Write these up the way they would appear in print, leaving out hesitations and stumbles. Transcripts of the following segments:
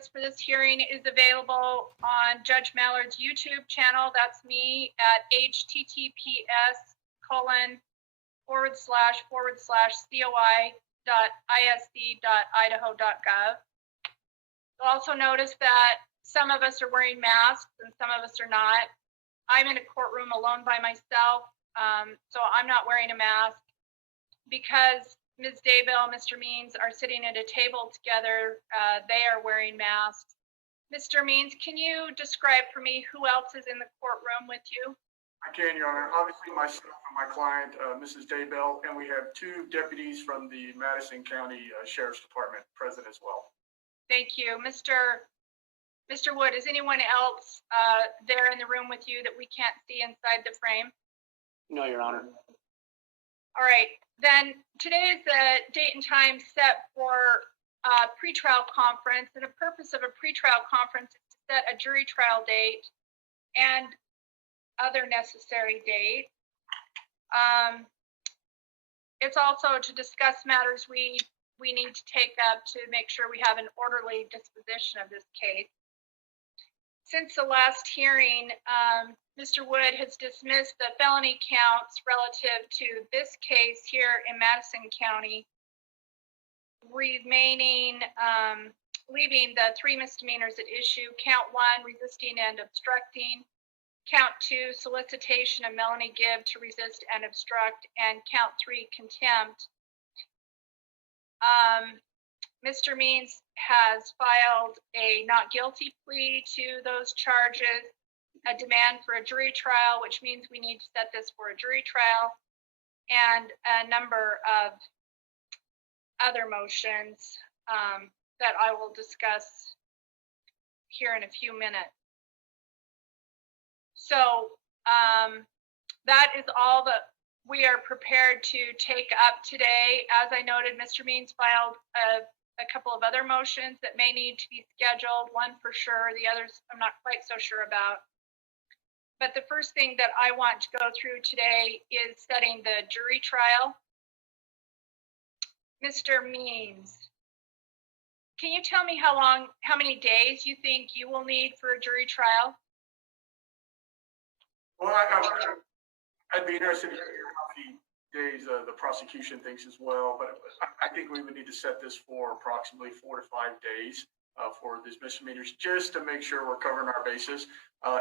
notice for this hearing is available on Judge Mallard's YouTube channel. That's me at https://coi.isd.idaho.gov. You'll also notice that some of us are wearing masks and some of us are not. I'm in a courtroom alone by myself, so I'm not wearing a mask. Because Ms. Daybell, Mr. Means are sitting at a table together, they are wearing masks. Mr. Means, can you describe for me who else is in the courtroom with you? I can, Your Honor. Obviously, myself and my client, Mrs. Daybell, and we have 2 deputies from the Madison County Sheriff's Department present as well. Thank you. Mr. Wood, is anyone else there in the room with you that we can't see inside the frame? No, Your Honor. All right, then today is the date and time set for a pretrial conference, and the purpose of a pretrial conference is to set a jury trial date and other necessary dates. It's also to discuss matters we need to take up to make sure we have an orderly disposition of this case. Since the last hearing, Mr. Wood has dismissed the felony counts relative to this case here in Madison County, leaving the 3 misdemeanors at issue. Count 1, resisting and obstructing. Count 2, solicitation of Melanie Gibb to resist and obstruct. And count 3, contempt. Mr. Means has filed a not guilty plea to those charges, a demand for a jury trial, which means we need to set this for a jury trial, and a number of other motions that I will discuss here in a few minutes. So that is all that we are prepared to take up today. As I noted, Mr. Means filed a couple of other motions that may need to be scheduled, one for sure, the others I'm not quite so sure about. But the first thing that I want to go through today is setting the jury trial. Mr. Means, can you tell me how many days you think you will need for a jury trial? Well, I'd be interested in hearing how many days the prosecution thinks as well, but I think we would need to set this for approximately 4 to 5 days for these misdemeanors, just to make sure we're covering our bases.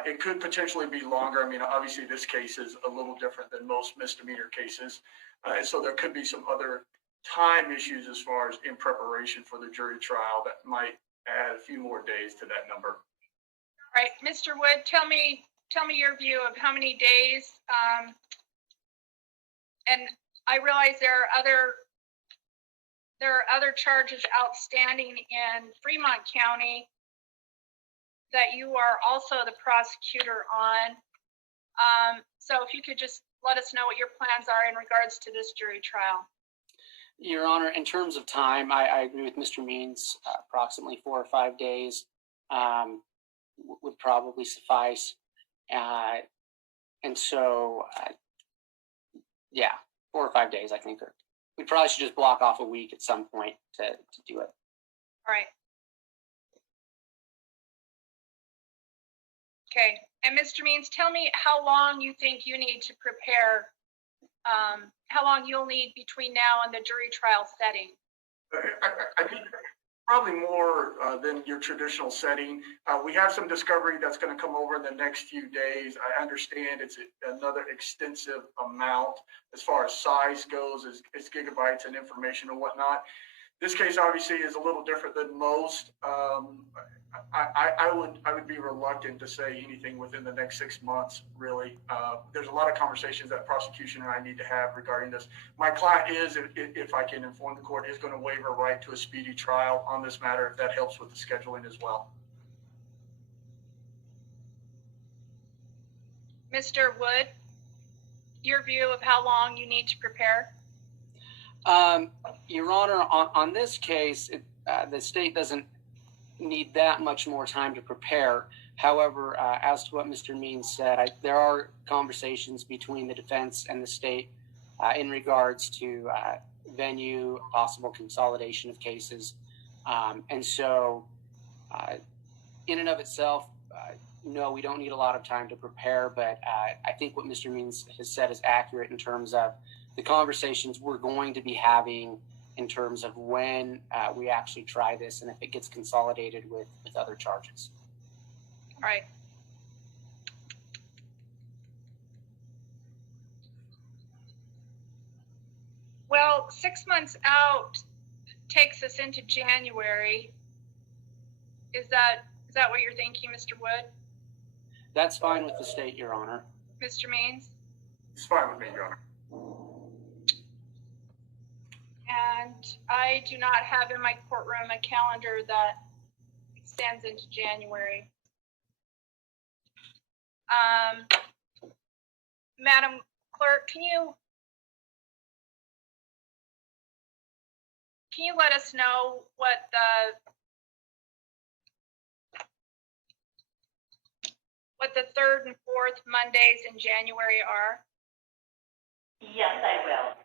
It could potentially be longer. I mean, obviously this case is a little different than most misdemeanor cases, and so there could be some other time issues as far as in preparation for the jury trial that might add a few more days to that number. All right, Mr. Wood, tell me your view of how many days. And I realize there are other charges outstanding in Fremont County that you are also the prosecutor on. So if you could just let us know what your plans are in regards to this jury trial. Your Honor, in terms of time, I agree with Mr. Means. Approximately 4 or 5 days would probably suffice. And so, yeah, 4 or 5 days, I think. We probably should just block off a week at some point to do it. All right. Okay. And Mr. Means, tell me how long you think you need to prepare, how long you'll need between now and the jury trial setting. I think probably more than your traditional setting. We have some discovery that's going to come over in the next few days. I understand it's another extensive amount as far as size goes, it's gigabytes and information and whatnot. This case obviously is a little different than most. I would be reluctant to say anything within the next 6 months, really. There's a lot of conversations that prosecution and I need to have regarding this. My client is, if I can inform the court, is going to waive her right to a speedy trial on this matter, if that helps with the scheduling as well. Mr. Wood, your view of how long you need to prepare? Your Honor, on this case, the state doesn't need that much more time to prepare. However, as to what Mr. Means said, there are conversations between the defense and the state in regards to venue, possible consolidation of cases. And so In and of itself, no, we don't need a lot of time to prepare, but I think what Mr. Means has said is accurate in terms of the conversations we're going to be having in terms of when we actually try this and if it gets consolidated with other charges. All right. Well, 6 months out takes us into January. Is that what you're thinking, Mr. Wood? That's fine with the state, Your Honor. Mr. Means? It's fine with me, Your Honor. And I do not have in my courtroom a calendar that extends into January. Madam Clerk, can you let us know what the third and fourth Mondays in January are? Yes, I will.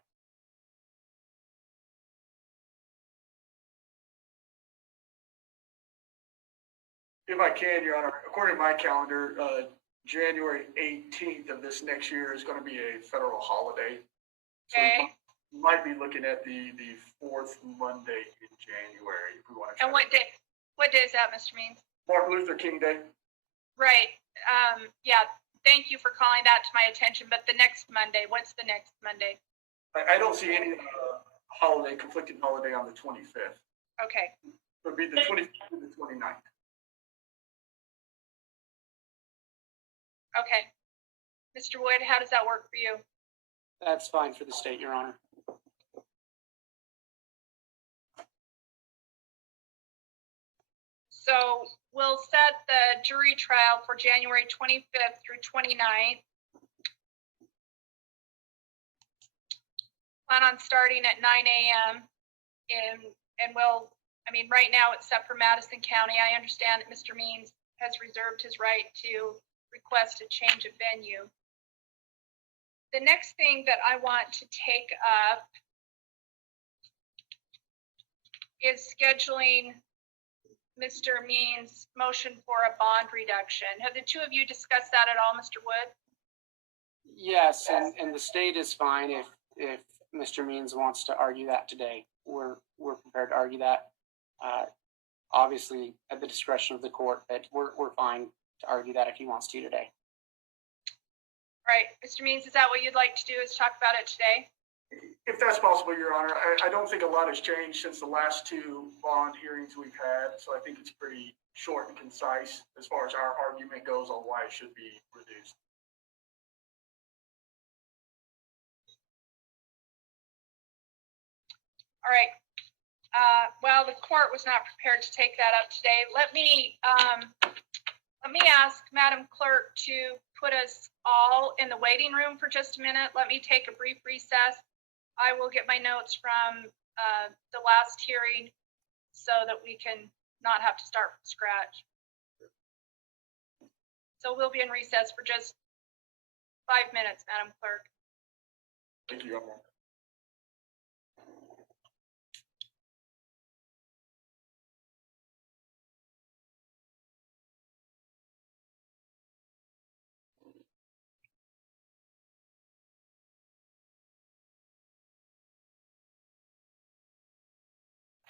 If I can, Your Honor, according to my calendar, January 18th of this next year is going to be a federal holiday. So Okay. we might be looking at the fourth Monday in January if we want to. And what day? What day is that, Mr. Means? Martin Luther King Day. Right. Yeah. Thank you for calling that to my attention. But the next Monday, what's the next Monday? I don't see any conflicting holiday on the 25th. Okay. It would be the 25th and the 29th. Okay. Mr. Wood, how does that work for you? That's fine for the state, Your Honor. So we'll set the jury trial for January 25th through 29th. Plan on starting at 9 a.m. And we'll, right now it's set for Madison County. I understand that Mr. Means has reserved his right to request a change of venue. The next thing that I want to take up is scheduling Mr. Means' motion for a bond reduction. Have the two of you discussed that at all, Mr. Wood? Yes, and the state is fine if Mr. Means wants to argue that today. We're prepared to argue that. Obviously, at the discretion of the court, but we're fine to argue that if he wants to today. Right, Mr. Means, is that what you'd like to do, is talk about it today? If that's possible, Your Honor, I don't think a lot has changed since the last two bond hearings we've had, so I think it's pretty short and concise as far as our argument goes on why it should be reduced. All right. Well, the court was not prepared to take that up today. Let me ask Madam Clerk to put us all in the waiting room for just a minute. Let me take a brief recess. I will get my notes from the last hearing so that we can not have to start from scratch. So we'll be in recess for just 5 minutes, Madam Clerk. Thank you, Your Honor.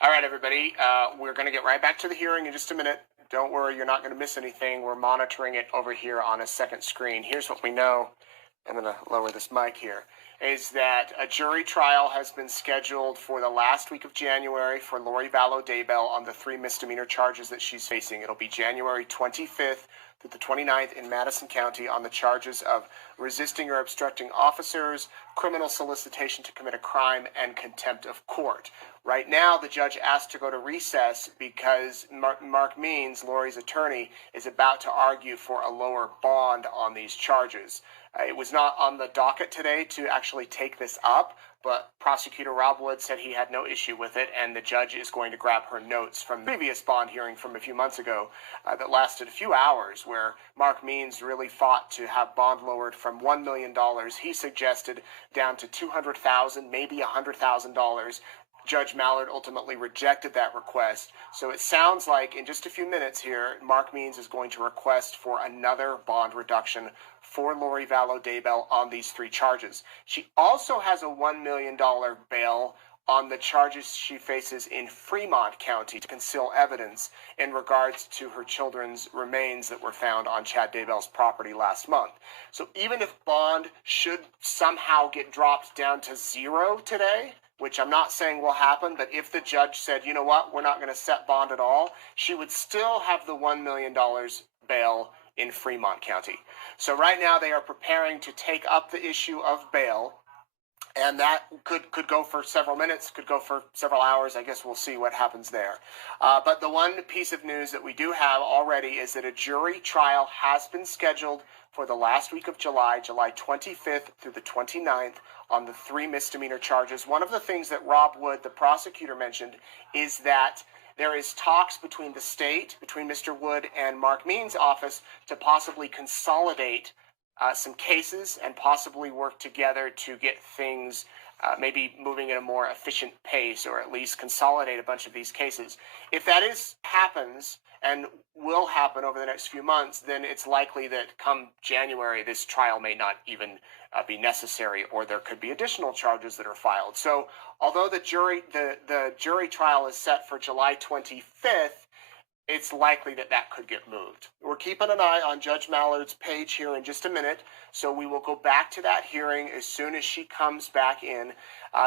All right, everybody, we're going to get right back to the hearing in just a minute. Don't worry, you're not going to miss anything. We're monitoring it over here on a second screen. Here's what we know. I'm going to lower this mic here. Is that a jury trial has been scheduled for the last week of January for Lori Vallow Daybell on the 3 misdemeanor charges that she's facing. It'll be January 25th through the 29th in Madison County on the charges of resisting or obstructing officers, criminal solicitation to commit a crime, and contempt of court. Right now, the judge asked to go to recess because Mark Means, Lori's attorney, is about to argue for a lower bond on these charges. It was not on the docket today to actually take this up, but Prosecutor Rob Wood said he had no issue with it, and the judge is going to grab her notes from the previous bond hearing from a few months ago that lasted a few hours, where Mark Means really fought to have bond lowered from $1 million, he suggested, down to $200,000, maybe $100,000, Judge Mallard ultimately rejected that request. So it sounds like in just a few minutes here, Mark Means is going to request for another bond reduction for Lori Vallow Daybell on these 3 charges. She also has a $1 million bail on the charges she faces in Fremont County to conceal evidence in regards to her children's remains that were found on Chad Daybell's property last month. So even if bond should somehow get dropped down to 0 today, which I'm not saying will happen, but if the judge said, you know what, we're not going to set bond at all, she would still have the $1 million bail in Fremont County. So right now they are preparing to take up the issue of bail, and that could go for several minutes, could go for several hours. I guess we'll see what happens there. But the one piece of news that we do have already is that a jury trial has been scheduled for the last week of July, July 25th through the 29th, on the 3 misdemeanor charges. One of the things that Rob Wood, the prosecutor, mentioned is that there is talks between the state, between Mr. Wood and Mark Means' office, to possibly consolidate some cases and possibly work together to get things maybe moving at a more efficient pace, or at least consolidate a bunch of these cases. If that happens and will happen over the next few months, then it's likely that come January, this trial may not even be necessary, or there could be additional charges that are filed. So although the jury trial is set for July 25th, it's likely that that could get moved. We're keeping an eye on Judge Mallard's page here in just a minute, so we will go back to that hearing as soon as she comes back in.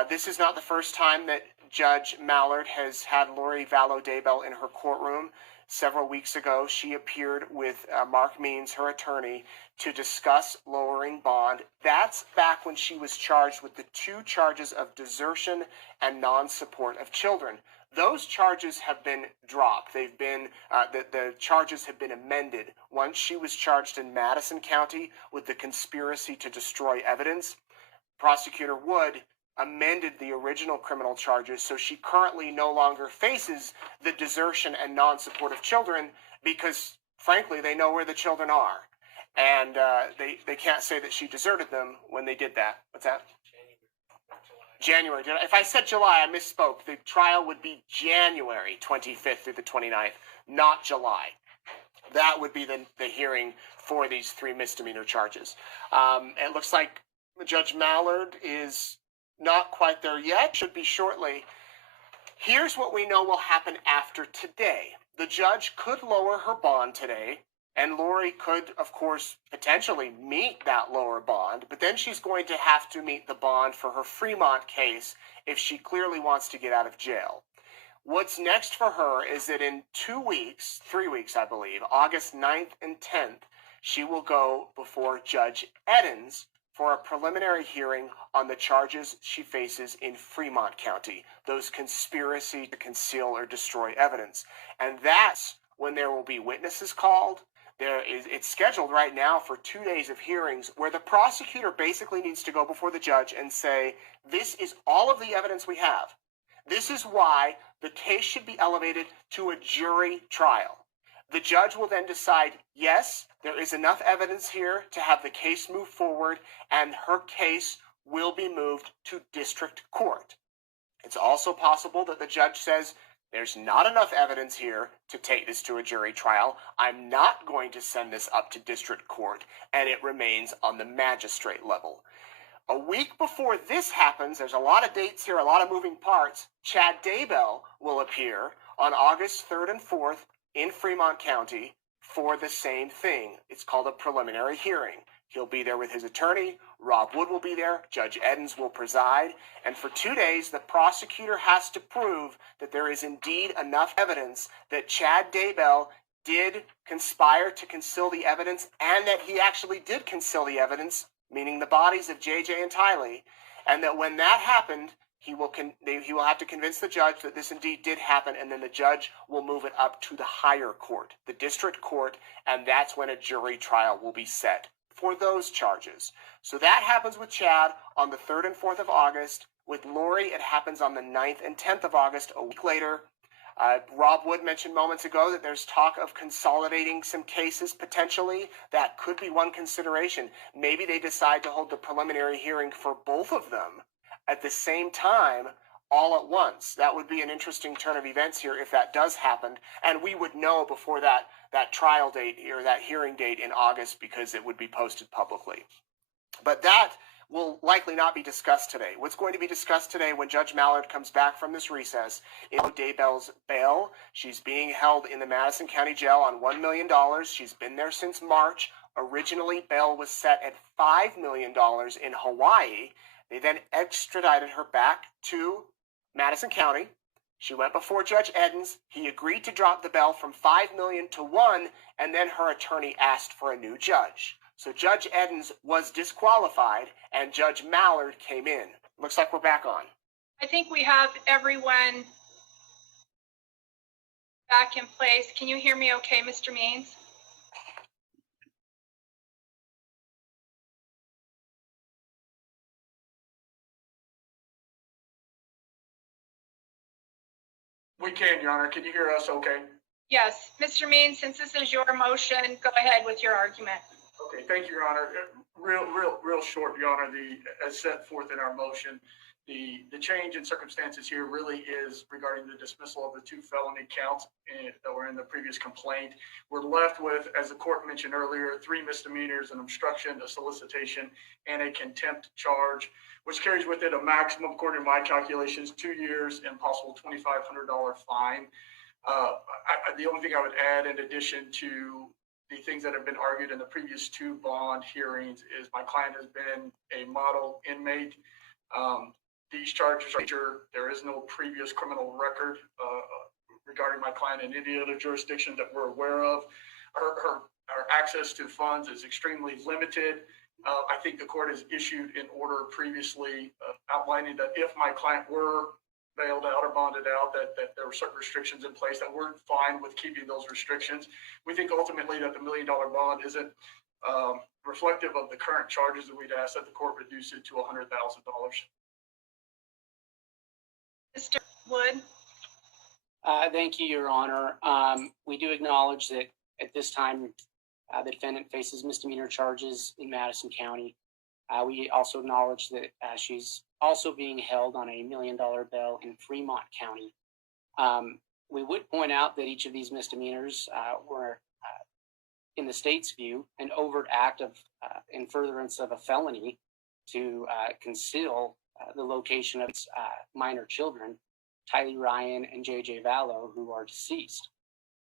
This is not the first time that Judge Mallard has had Lori Vallow Daybell in her courtroom. Several weeks ago, she appeared with Mark Means, her attorney, to discuss lowering bond. That's back when she was charged with the 2 charges of desertion and non-support of children. Those charges have been dropped. They've been the charges have been amended. Once she was charged in Madison County with the conspiracy to destroy evidence, Prosecutor Wood amended the original criminal charges, so she currently no longer faces the desertion and non-support of children because, frankly, they know where the children are. And they can't say that she deserted them when they did that. What's that? January. If I said July, I misspoke. The trial would be January 25th through the 29th, not July. That would be the hearing for these 3 misdemeanor charges. It looks like Judge Mallard is not quite there yet, should be shortly. Here's what we know will happen after today. The judge could lower her bond today, and Lori could, of course, potentially meet that lower bond, but then she's going to have to meet the bond for her Fremont case if she clearly wants to get out of jail. What's next for her is that in 3 weeks, I believe, August 9th and 10th, she will go before Judge Edens for a preliminary hearing on the charges she faces in Fremont County, those conspiracy to conceal or destroy evidence. And that's when there will be witnesses called. It's scheduled right now for 2 days of hearings where the prosecutor basically needs to go before the judge and say, this is all of the evidence we have. This is why the case should be elevated to a jury trial. The judge will then decide, yes, there is enough evidence here to have the case move forward, and her case will be moved to district court. It's also possible that the judge says, there's not enough evidence here to take this to a jury trial. I'm not going to send this up to district court, and it remains on the magistrate level. A week before this happens, there's a lot of dates here, a lot of moving parts. Chad Daybell will appear on August 3rd and 4th in Fremont County for the same thing. It's called a preliminary hearing. He'll be there with his attorney. Rob Wood will be there. Judge Edens will preside. And for 2 days, the prosecutor has to prove that there is indeed enough evidence that Chad Daybell did conspire to conceal the evidence, and that he actually did conceal the evidence, meaning the bodies of JJ and Tylee, and that when that happened, he will have to convince the judge that this indeed did happen, and then the judge will move it up to the higher court, the district court, and that's when a jury trial will be set for those charges. So that happens with Chad on the 3rd and 4th of August. With Lori, it happens on the 9th and 10th of August, a week later. Rob Wood mentioned moments ago that there's talk of consolidating some cases potentially. That could be one consideration. Maybe they decide to hold the preliminary hearing for both of them at the same time all at once. That would be an interesting turn of events here if that does happen, and we would know before that trial date or that hearing date in August because it would be posted publicly. But that will likely not be discussed today. What's going to be discussed today when Judge Mallard comes back from this recess is Daybell's bail. She's being held in the Madison County Jail on $1 million. She's been there since March. Originally, bail was set at $5 million in Hawaii. They then extradited her back to Madison County. She went before Judge Edens. He agreed to drop the bail from $5 million to $1 million, and then her attorney asked for a new judge. So Judge Edens was disqualified, and Judge Mallard came in. Looks like we're back on. I think we have everyone back in place. Can you hear me okay, Mr. Means? We can, Your Honor. Can you hear us okay? Yes. Mr. Means, since this is your motion, go ahead with your argument. Okay, thank you, Your Honor. Real short, Your Honor, as set forth in our motion, the change in circumstances here really is regarding the dismissal of the 2 felony counts that were in the previous complaint. We're left with, as the court mentioned earlier, 3 misdemeanors, an obstruction, a solicitation, and a contempt charge, which carries with it a maximum, according to my calculations, 2 years and possible $2,500 fine. The only thing I would add in addition to the things that have been argued in the previous 2 bond hearings is my client has been a model inmate. These charges are major. There is no previous criminal record regarding my client in any other jurisdiction that we're aware of. Her access to funds is extremely limited. I think the court has issued an order previously outlining that if my client were bailed out or bonded out, that there were certain restrictions in place that we're fine with keeping those restrictions. We think ultimately that the $1 million bond isn't reflective of the current charges, that we'd ask that the court reduce it to $100,000. Mr. Wood? Thank you, Your Honor. We do acknowledge that at this time, the defendant faces misdemeanor charges in Madison County. We also acknowledge that she's also being held on a $1 million bail in Fremont County. We would point out that each of these misdemeanors were, in the state's view, an overt act of in furtherance of a felony to conceal the location of its minor children, Tylee Ryan and J.J. Vallow, who are deceased.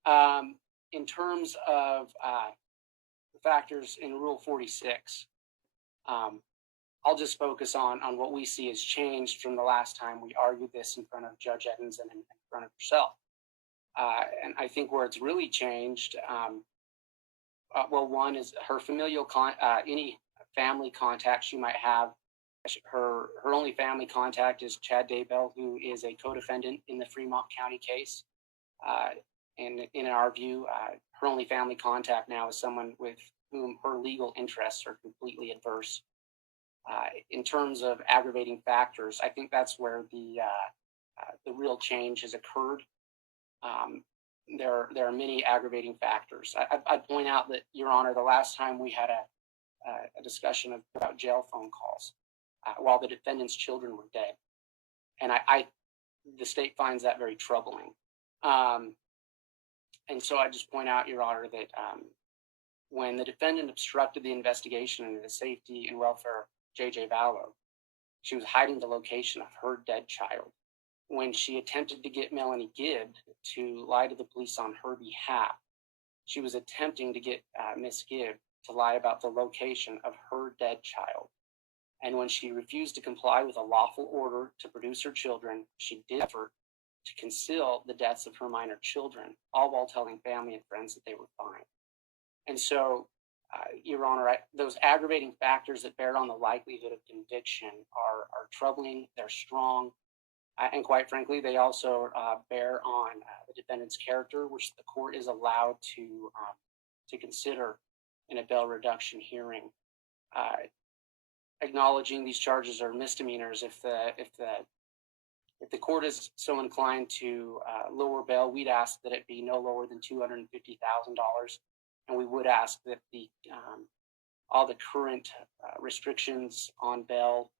In terms of factors in Rule 46, I'll just focus on what we see has changed from the last time we argued this in front of Judge Edens and in front of herself. And I think where it's really changed, well, one is her familial, any family contact she might have. Her only family contact is Chad Daybell, who is a co-defendant in the Fremont County case. And in our view, her only family contact now is someone with whom her legal interests are completely adverse. In terms of aggravating factors, I think that's where the real change has occurred. There are many aggravating factors. I'd point out that, Your Honor, the last time we had a discussion about jail phone calls while the defendant's children were dead, and the state finds that very troubling. And so I just point out, Your Honor, that when the defendant obstructed the investigation into the safety and welfare of J.J. Vallow, she was hiding the location of her dead child. When she attempted to get Melanie Gibb to lie to the police on her behalf, she was attempting to get Miss Gibb to lie about the location of her dead child. And when she refused to comply with a lawful order to produce her children, she did effort to conceal the deaths of her minor children, all while telling family and friends that they were fine. And so, Your Honor, those aggravating factors that bear on the likelihood of conviction are troubling, they're strong, and quite frankly, they also bear on the defendant's character, which the court is allowed to consider in a bail reduction hearing. Acknowledging these charges are misdemeanors, if the court is so inclined to lower bail, we'd ask that it be no lower than $250,000, and we would ask that all the current restrictions on bail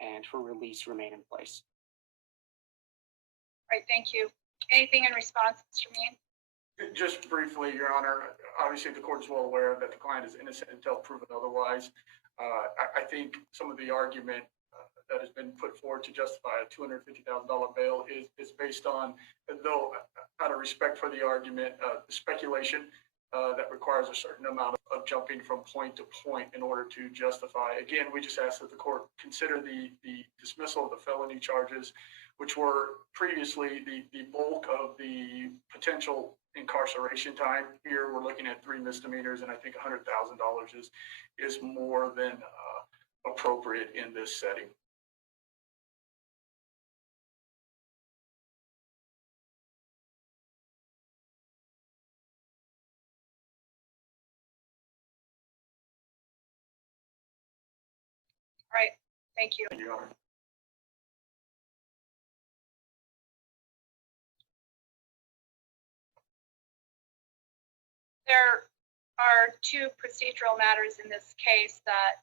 and her release remain in place. Right, thank you. Anything in response, Mr. Means? Just briefly, Your Honor, obviously the court is well aware that the client is innocent until proven otherwise. I think some of the argument that has been put forward to justify a $250,000 bail is based on, though out of respect for the argument, speculation that requires a certain amount of jumping from point to point in order to justify. Again, we just ask that the court consider the dismissal of the felony charges, which were previously the bulk of the potential incarceration time. Here, we're looking at 3 misdemeanors, and I think $100,000 is more than appropriate in this setting. All right, thank you. Thank you, Your Honor. There are 2 procedural matters in this case that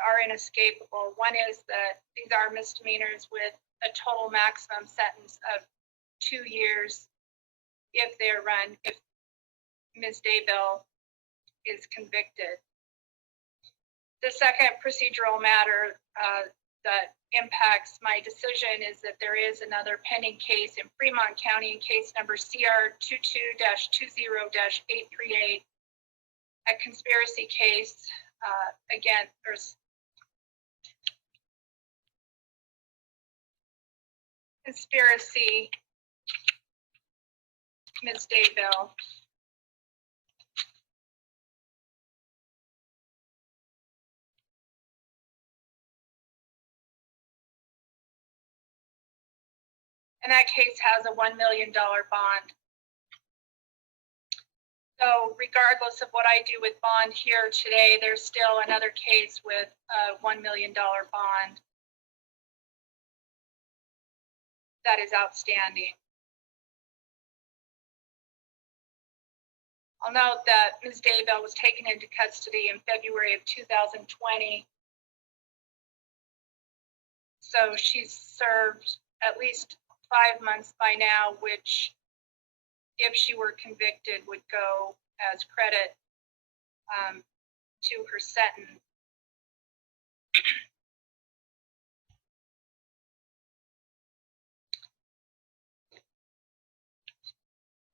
are inescapable. One is that these are misdemeanors with a total maximum sentence of 2 years if Ms. Daybell is convicted. The second procedural matter that impacts my decision is that there is another pending case in Fremont County in case number CR 22-20-838, a conspiracy case against Ms. Daybell. And that case has a $1 million bond. So regardless of what I do with bond here today, there's still another case with a $1 million bond that is outstanding. I'll note that Ms. Daybell was taken into custody in February of 2020. So she's served at least 5 months by now, which, if she were convicted, would go as credit to her sentence.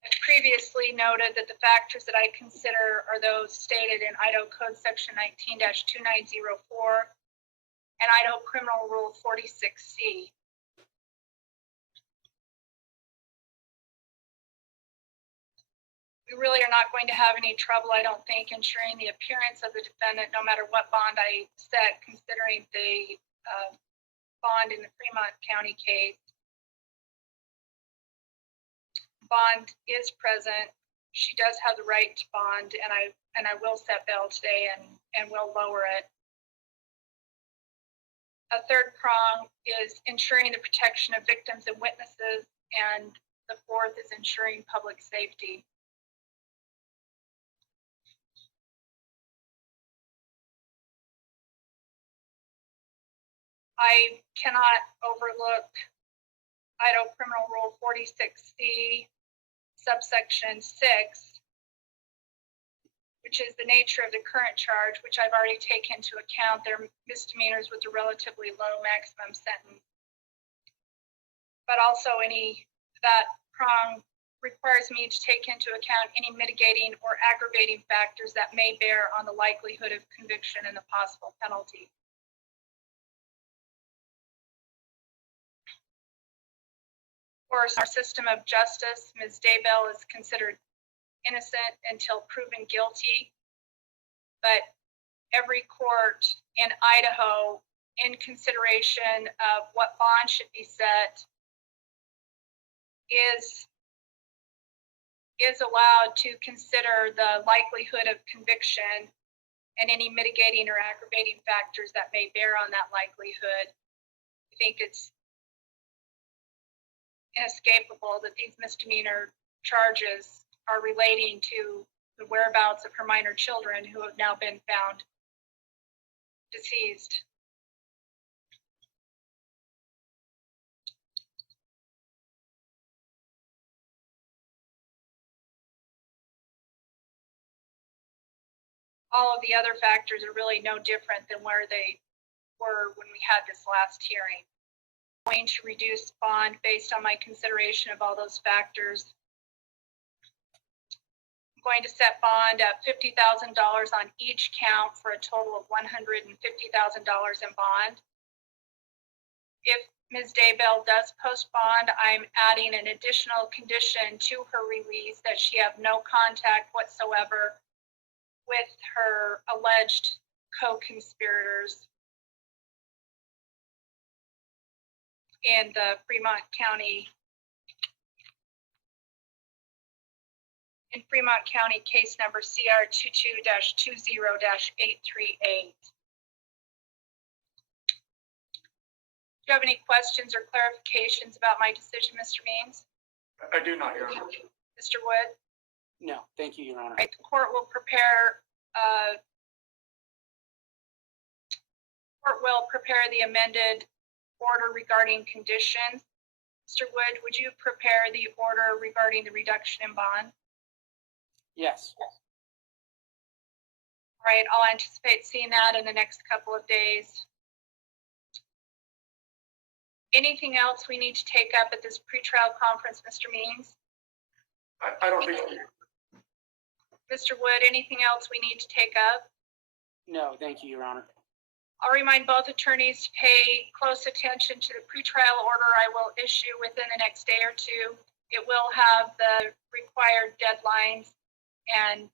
I previously noted that the factors that I consider are those stated in Idaho Code Section 19-2904 and Idaho Criminal Rule 46C. We really are not going to have any trouble, I don't think, ensuring the appearance of the defendant, no matter what bond I set, considering the bond in the Fremont County case. Bond is present. She does have the right to bond, and I will set bail today and will lower it. A third prong is ensuring the protection of victims and witnesses, and the fourth is ensuring public safety. I cannot overlook Idaho Criminal Rule 46C, subsection 6, which is the nature of the current charge, which I've already taken into account. They're misdemeanors with a relatively low maximum sentence. But also that prong requires me to take into account any mitigating or aggravating factors that may bear on the likelihood of conviction and the possible penalty. Of course, our system of justice, Ms. Daybell is considered innocent until proven guilty, but every court in Idaho, in consideration of what bond should be set, is allowed to consider the likelihood of conviction and any mitigating or aggravating factors that may bear on that likelihood. I think it's inescapable that these misdemeanor charges are relating to the whereabouts of her minor children who have now been found deceased. all of the other factors are really no different than where they were when we had this last hearing. I'm going to reduce bond based on my consideration of all those factors. I'm going to set bond at $50,000 on each count for a total of $150,000 in bond. If Ms. Daybell does post bond, I'm adding an additional condition to her release that she have no contact whatsoever with her alleged co-conspirators in the Fremont County case number CR 22-20-838. Do you have any questions or clarifications about my decision, Mr. Means? I do not, Your Honor. Mr. Wood? No, thank you, Your Honor. Right, the court will prepare the amended order regarding conditions. Mr. Wood, would you prepare the order regarding the reduction in bond? Yes. All right, I'll anticipate seeing that in the next couple of days. Anything else we need to take up at this pretrial conference, Mr. Means? I don't think so. Mr. Wood, anything else we need to take up? No, thank you, Your Honor. I'll remind both attorneys to pay close attention to the pretrial order I will issue within the next day or two. It will have the required deadlines, and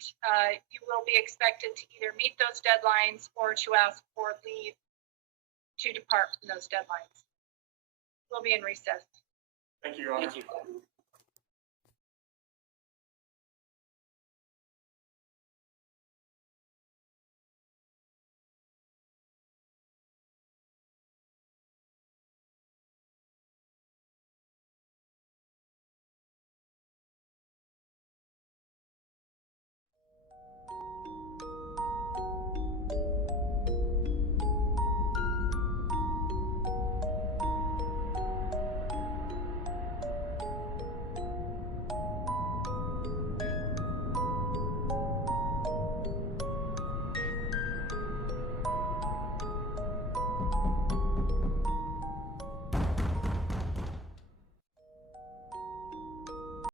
you will be expected to either meet those deadlines or to ask for leave to depart from those deadlines. We'll be in recess. Thank you, Your Honor. Thank you.